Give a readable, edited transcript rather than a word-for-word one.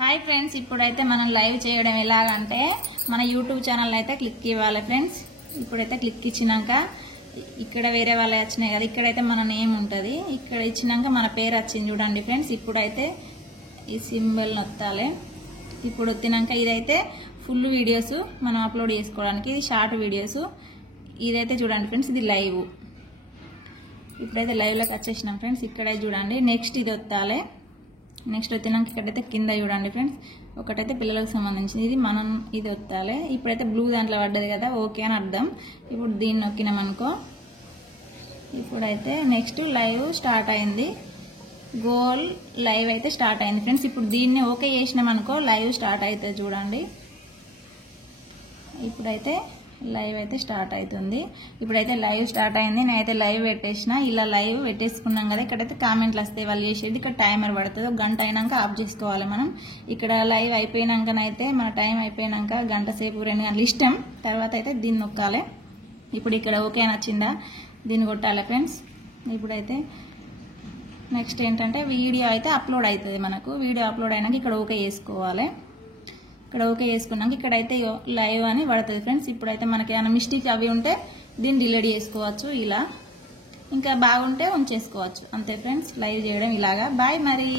Hi friends, ఇప్పుడైతే మనం live చేయడం ఎలాగంటే మన యూట్యూబ్ ఛానల్ అయితే క్లిక్ ఇవ్వాలి ఫ్రెండ్స్. ఇప్పుడైతే క్లిక్ ఇచ్చినాక ఇక్కడ వేరే వాళ్ళే వచ్చినాయి కదా, ఇక్కడైతే మన నేమ్ ఉంటుంది. ఇక్కడ ఇచ్చినాక మన పేరు వచ్చింది చూడండి ఫ్రెండ్స్. ఇప్పుడైతే ఈ సింబల్ నొత్తాలి. ఇప్పుడు వచ్చినాక ఇదైతే ఫుల్ వీడియోస్ మనం అప్లోడ్ చేసుకోవడానికి, ఇది షార్ట్ వీడియోస్. ఇదైతే చూడండి ఫ్రెండ్స్, ఇది లైవ్. ఇప్పుడైతే లైవ్లోకి వచ్చేసినాం ఫ్రెండ్స్. ఇక్కడైతే చూడండి నెక్స్ట్ ఇది వస్తాలి. నెక్స్ట్ వచ్చినాక ఇక్కడైతే కింద చూడండి ఫ్రెండ్స్, ఒకటైతే పిల్లలకు సంబంధించింది, ఇది మనం ఇది వస్తాలి. ఇప్పుడైతే బ్లూ దాంట్లో పడ్డది కదా, ఓకే అని అర్థం. ఇప్పుడు దీన్ని నొక్కినాం అనుకో, ఇప్పుడైతే నెక్స్ట్ లైవ్ స్టార్ట్ అయింది. గోల్ లైవ్ అయితే స్టార్ట్ అయింది ఫ్రెండ్స్. ఇప్పుడు దీన్ని ఓకే చేసినాం అనుకో, లైవ్ స్టార్ట్ అవుతుంది చూడండి. ఇప్పుడైతే లైవ్ అయితే స్టార్ట్ అవుతుంది. ఇప్పుడైతే లైవ్ స్టార్ట్ అయింది. నేనైతే లైవ్ పెట్టేసిన. ఇలా లైవ్ పెట్టేసుకున్నాం కదా, ఇక్కడైతే కామెంట్లు వస్తాయి వాళ్ళు చేసేది. ఇక్కడ టైమర్ పడుతుంది, ఒక గంట అయినాక ఆఫ్ చేసుకోవాలి మనం. ఇక్కడ లైవ్ అయిపోయినాకనైతే మన టైం అయిపోయినాక గంట సేపు 2 గంటలు ఇష్టం, తర్వాత అయితే దీన్ని నొక్కాలి. ఇప్పుడు ఇక్కడ ఓకే నచ్చిందా, దీన్ని కొట్టాలి ఫ్రెండ్స్. ఇప్పుడైతే నెక్స్ట్ ఏంటంటే వీడియో అయితే అప్లోడ్ అవుతుంది మనకు. వీడియో అప్లోడ్ అయినాక ఇక్కడ ఓకే చేసుకోవాలి. ఇక్కడ ఓకే చేసుకున్నాక ఇక్కడైతే లైవ్ అని పడుతుంది ఫ్రెండ్స్. ఇప్పుడైతే మనకి ఏమైనా మిస్టేక్ అవి ఉంటే దీన్ని డిలీట్ చేసుకోవచ్చు. ఇలా ఇంకా బాగుంటే ఉంచేసుకోవచ్చు. అంతే ఫ్రెండ్స్, లైవ్ చేయడం ఇలాగా. బాయ్ మరి.